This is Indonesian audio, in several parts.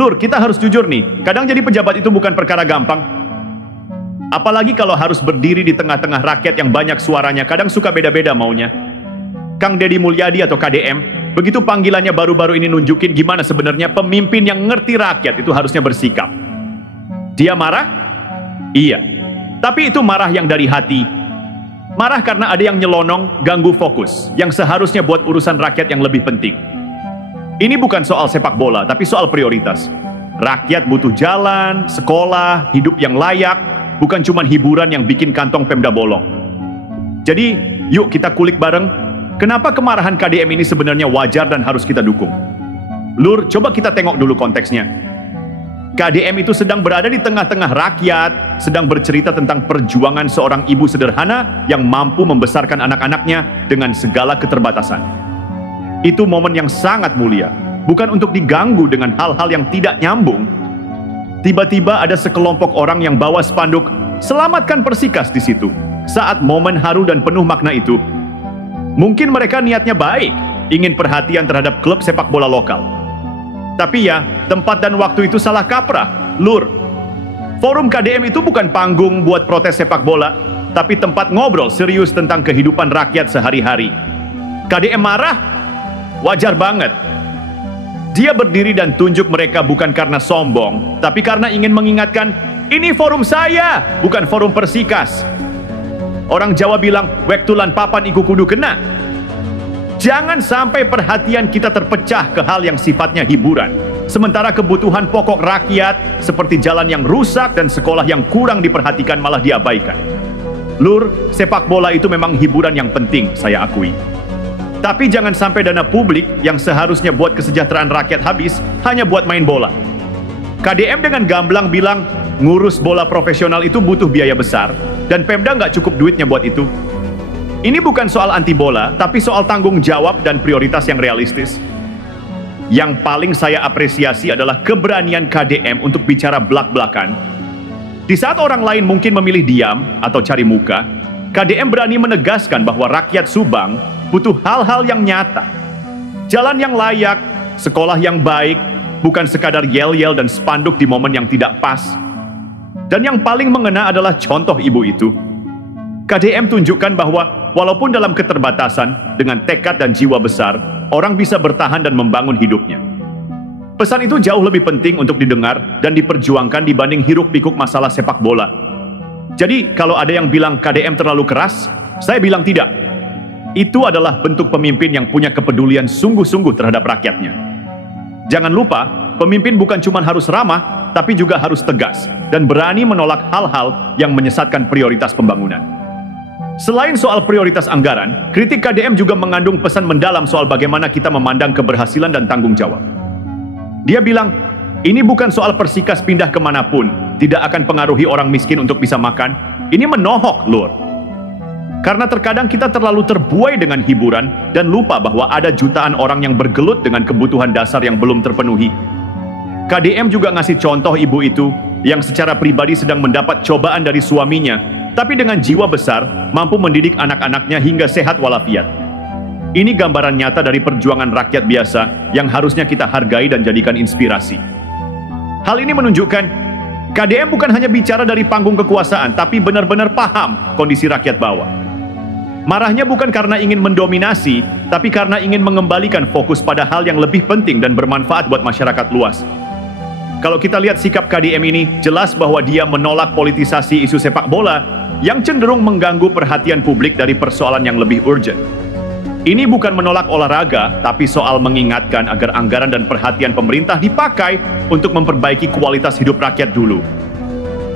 Lur, kita harus jujur nih, kadang jadi pejabat itu bukan perkara gampang. Apalagi kalau harus berdiri di tengah-tengah rakyat yang banyak suaranya, kadang suka beda-beda maunya. Kang Deddy Mulyadi atau KDM, begitu panggilannya baru-baru ini nunjukin gimana sebenarnya pemimpin yang ngerti rakyat itu harusnya bersikap. Dia marah? Iya. Tapi itu marah yang dari hati. Marah karena ada yang nyelonong, ganggu fokus, yang seharusnya buat urusan rakyat yang lebih penting. Ini bukan soal sepak bola, tapi soal prioritas. Rakyat butuh jalan, sekolah, hidup yang layak, bukan cuma hiburan yang bikin kantong Pemda bolong. Jadi, yuk kita kulik bareng, kenapa kemarahan KDM ini sebenarnya wajar dan harus kita dukung. Lur, coba kita tengok dulu konteksnya. KDM itu sedang berada di tengah-tengah rakyat, sedang bercerita tentang perjuangan seorang ibu sederhana yang mampu membesarkan anak-anaknya dengan segala keterbatasan. Itu momen yang sangat mulia, bukan untuk diganggu dengan hal-hal yang tidak nyambung. Tiba-tiba ada sekelompok orang yang bawa spanduk, "Selamatkan Persikas" di situ. Saat momen haru dan penuh makna itu, mungkin mereka niatnya baik, ingin perhatian terhadap klub sepak bola lokal. Tapi ya, tempat dan waktu itu salah kaprah. Lur, forum KDM itu bukan panggung buat protes sepak bola, tapi tempat ngobrol serius tentang kehidupan rakyat sehari-hari. KDM marah? Wajar banget. Dia berdiri dan tunjuk mereka bukan karena sombong, tapi karena ingin mengingatkan, ini forum saya, bukan forum Persikas. Orang Jawa bilang, wektulan papan iku kudu kena. Jangan sampai perhatian kita terpecah ke hal yang sifatnya hiburan, sementara kebutuhan pokok rakyat seperti jalan yang rusak dan sekolah yang kurang diperhatikan malah diabaikan. Lur, sepak bola itu memang hiburan yang penting, saya akui. Tapi jangan sampai dana publik yang seharusnya buat kesejahteraan rakyat habis hanya buat main bola. KDM dengan gamblang bilang, ngurus bola profesional itu butuh biaya besar, dan Pemda nggak cukup duitnya buat itu. Ini bukan soal anti bola, tapi soal tanggung jawab dan prioritas yang realistis. Yang paling saya apresiasi adalah keberanian KDM untuk bicara belak-belakan. Di saat orang lain mungkin memilih diam atau cari muka, KDM berani menegaskan bahwa rakyat Subang butuh hal-hal yang nyata. Jalan yang layak, sekolah yang baik, bukan sekadar yel-yel dan spanduk di momen yang tidak pas. Dan yang paling mengena adalah contoh ibu itu. KDM tunjukkan bahwa walaupun dalam keterbatasan, dengan tekad dan jiwa besar, orang bisa bertahan dan membangun hidupnya. Pesan itu jauh lebih penting untuk didengar dan diperjuangkan dibanding hiruk-pikuk masalah sepak bola. Jadi, kalau ada yang bilang KDM terlalu keras, saya bilang tidak. Itu adalah bentuk pemimpin yang punya kepedulian sungguh-sungguh terhadap rakyatnya. Jangan lupa, pemimpin bukan cuma harus ramah, tapi juga harus tegas dan berani menolak hal-hal yang menyesatkan prioritas pembangunan. Selain soal prioritas anggaran, kritik KDM juga mengandung pesan mendalam soal bagaimana kita memandang keberhasilan dan tanggung jawab. Dia bilang, ini bukan soal Persikas pindah kemanapun, tidak akan pengaruhi orang miskin untuk bisa makan. Ini menohok, Lur. Karena terkadang kita terlalu terbuai dengan hiburan dan lupa bahwa ada jutaan orang yang bergelut dengan kebutuhan dasar yang belum terpenuhi. KDM juga ngasih contoh ibu itu yang secara pribadi sedang mendapat cobaan dari suaminya, tapi dengan jiwa besar mampu mendidik anak-anaknya hingga sehat walafiat. Ini gambaran nyata dari perjuangan rakyat biasa yang harusnya kita hargai dan jadikan inspirasi. Hal ini menunjukkan KDM bukan hanya bicara dari panggung kekuasaan, tapi benar-benar paham kondisi rakyat bawah. Marahnya bukan karena ingin mendominasi, tapi karena ingin mengembalikan fokus pada hal yang lebih penting dan bermanfaat buat masyarakat luas. Kalau kita lihat sikap KDM ini, jelas bahwa dia menolak politisasi isu sepak bola yang cenderung mengganggu perhatian publik dari persoalan yang lebih urgent. Ini bukan menolak olahraga, tapi soal mengingatkan agar anggaran dan perhatian pemerintah dipakai untuk memperbaiki kualitas hidup rakyat dulu.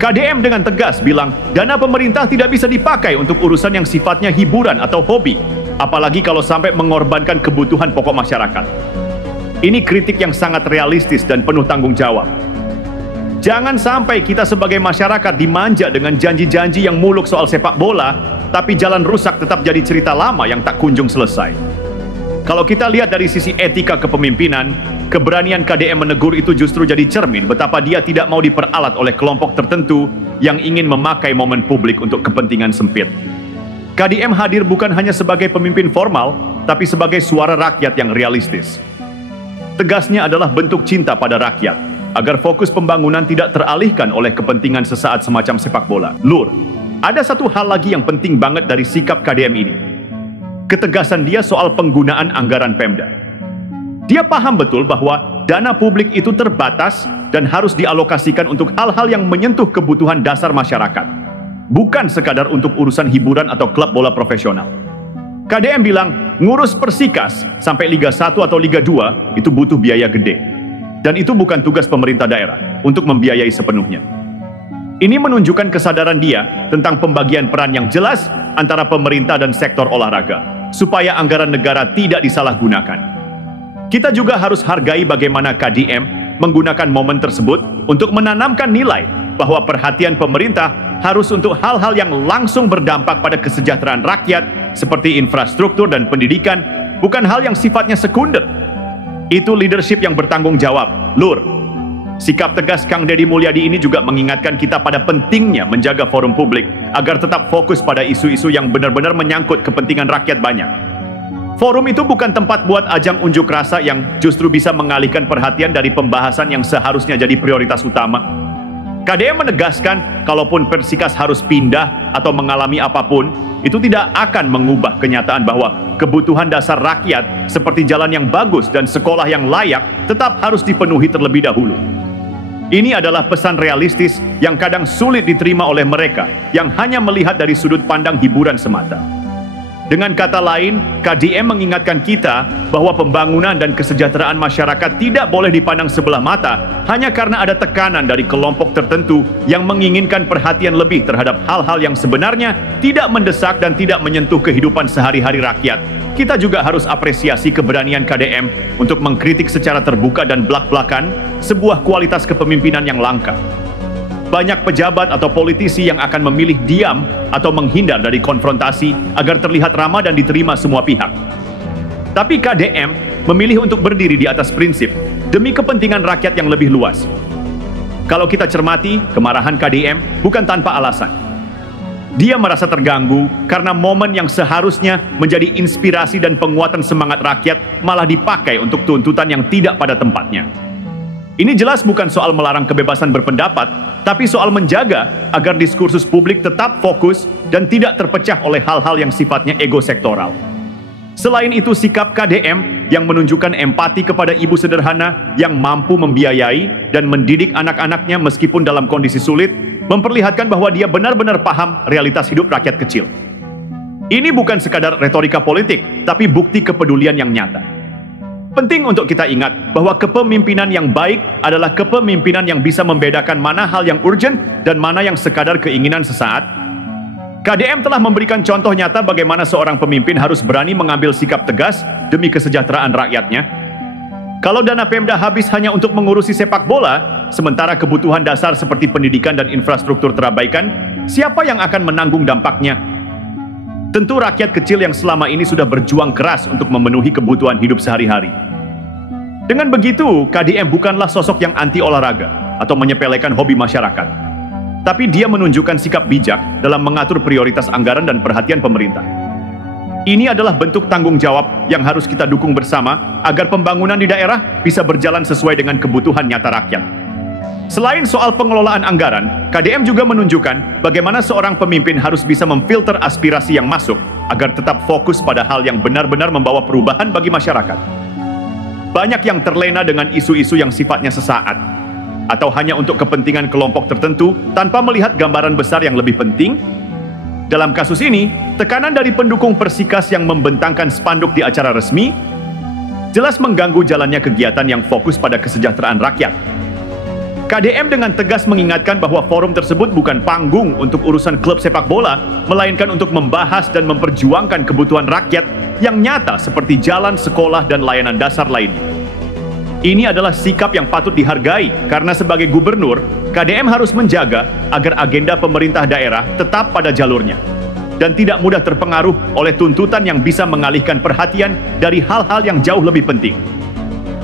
KDM dengan tegas bilang, dana pemerintah tidak bisa dipakai untuk urusan yang sifatnya hiburan atau hobi, apalagi kalau sampai mengorbankan kebutuhan pokok masyarakat. Ini kritik yang sangat realistis dan penuh tanggung jawab. Jangan sampai kita sebagai masyarakat dimanja dengan janji-janji yang muluk soal sepak bola, tapi jalan rusak tetap jadi cerita lama yang tak kunjung selesai. Kalau kita lihat dari sisi etika kepemimpinan, keberanian KDM menegur itu justru jadi cermin betapa dia tidak mau diperalat oleh kelompok tertentu yang ingin memakai momen publik untuk kepentingan sempit. KDM hadir bukan hanya sebagai pemimpin formal, tapi sebagai suara rakyat yang realistis. Tegasnya adalah bentuk cinta pada rakyat, agar fokus pembangunan tidak teralihkan oleh kepentingan sesaat semacam sepak bola. Lur, ada satu hal lagi yang penting banget dari sikap KDM ini. Ketegasan dia soal penggunaan anggaran Pemda. Dia paham betul bahwa dana publik itu terbatas dan harus dialokasikan untuk hal-hal yang menyentuh kebutuhan dasar masyarakat, bukan sekadar untuk urusan hiburan atau klub bola profesional. KDM bilang, ngurus Persikas sampai Liga 1 atau Liga 2 itu butuh biaya gede. Dan itu bukan tugas pemerintah daerah untuk membiayai sepenuhnya. Ini menunjukkan kesadaran dia tentang pembagian peran yang jelas antara pemerintah dan sektor olahraga, supaya anggaran negara tidak disalahgunakan. Kita juga harus hargai bagaimana KDM menggunakan momen tersebut untuk menanamkan nilai bahwa perhatian pemerintah harus untuk hal-hal yang langsung berdampak pada kesejahteraan rakyat seperti infrastruktur dan pendidikan, bukan hal yang sifatnya sekunder. Itu leadership yang bertanggung jawab, Lur. Sikap tegas Kang Deddy Mulyadi ini juga mengingatkan kita pada pentingnya menjaga forum publik agar tetap fokus pada isu-isu yang benar-benar menyangkut kepentingan rakyat banyak. Forum itu bukan tempat buat ajang unjuk rasa yang justru bisa mengalihkan perhatian dari pembahasan yang seharusnya jadi prioritas utama. KDM menegaskan, kalaupun Persikas harus pindah atau mengalami apapun, itu tidak akan mengubah kenyataan bahwa kebutuhan dasar rakyat seperti jalan yang bagus dan sekolah yang layak tetap harus dipenuhi terlebih dahulu. Ini adalah pesan realistis yang kadang sulit diterima oleh mereka yang hanya melihat dari sudut pandang hiburan semata. Dengan kata lain, KDM mengingatkan kita bahwa pembangunan dan kesejahteraan masyarakat tidak boleh dipandang sebelah mata hanya karena ada tekanan dari kelompok tertentu yang menginginkan perhatian lebih terhadap hal-hal yang sebenarnya tidak mendesak dan tidak menyentuh kehidupan sehari-hari rakyat. Kita juga harus apresiasi keberanian KDM untuk mengkritik secara terbuka dan belak-belakan sebuah kualitas kepemimpinan yang langka. Banyak pejabat atau politisi yang akan memilih diam atau menghindar dari konfrontasi agar terlihat ramah dan diterima semua pihak. Tapi KDM memilih untuk berdiri di atas prinsip demi kepentingan rakyat yang lebih luas. Kalau kita cermati, kemarahan KDM bukan tanpa alasan. Dia merasa terganggu karena momen yang seharusnya menjadi inspirasi dan penguatan semangat rakyat malah dipakai untuk tuntutan yang tidak pada tempatnya. Ini jelas bukan soal melarang kebebasan berpendapat, tapi soal menjaga agar diskursus publik tetap fokus dan tidak terpecah oleh hal-hal yang sifatnya ego sektoral. Selain itu, sikap KDM yang menunjukkan empati kepada ibu sederhana yang mampu membiayai dan mendidik anak-anaknya meskipun dalam kondisi sulit, memperlihatkan bahwa dia benar-benar paham realitas hidup rakyat kecil. Ini bukan sekadar retorika politik, tapi bukti kepedulian yang nyata. Penting untuk kita ingat bahwa kepemimpinan yang baik adalah kepemimpinan yang bisa membedakan mana hal yang urgent dan mana yang sekadar keinginan sesaat. KDM telah memberikan contoh nyata bagaimana seorang pemimpin harus berani mengambil sikap tegas demi kesejahteraan rakyatnya. Kalau dana Pemda habis hanya untuk mengurusi sepak bola, sementara kebutuhan dasar seperti pendidikan dan infrastruktur terabaikan, siapa yang akan menanggung dampaknya? Tentu rakyat kecil yang selama ini sudah berjuang keras untuk memenuhi kebutuhan hidup sehari-hari. Dengan begitu, KDM bukanlah sosok yang anti olahraga atau menyepelekan hobi masyarakat. Tapi dia menunjukkan sikap bijak dalam mengatur prioritas anggaran dan perhatian pemerintah. Ini adalah bentuk tanggung jawab yang harus kita dukung bersama agar pembangunan di daerah bisa berjalan sesuai dengan kebutuhan nyata rakyat. Selain soal pengelolaan anggaran, KDM juga menunjukkan bagaimana seorang pemimpin harus bisa memfilter aspirasi yang masuk agar tetap fokus pada hal yang benar-benar membawa perubahan bagi masyarakat. Banyak yang terlena dengan isu-isu yang sifatnya sesaat atau hanya untuk kepentingan kelompok tertentu tanpa melihat gambaran besar yang lebih penting. Dalam kasus ini, tekanan dari pendukung Persikas yang membentangkan spanduk di acara resmi jelas mengganggu jalannya kegiatan yang fokus pada kesejahteraan rakyat. KDM dengan tegas mengingatkan bahwa forum tersebut bukan panggung untuk urusan klub sepak bola, melainkan untuk membahas dan memperjuangkan kebutuhan rakyat yang nyata seperti jalan, sekolah, dan layanan dasar lainnya. Ini adalah sikap yang patut dihargai karena sebagai gubernur, KDM harus menjaga agar agenda pemerintah daerah tetap pada jalurnya dan tidak mudah terpengaruh oleh tuntutan yang bisa mengalihkan perhatian dari hal-hal yang jauh lebih penting.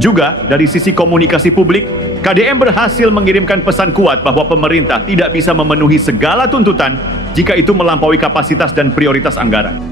Juga dari sisi komunikasi publik, KDM berhasil mengirimkan pesan kuat bahwa pemerintah tidak bisa memenuhi segala tuntutan jika itu melampaui kapasitas dan prioritas anggaran.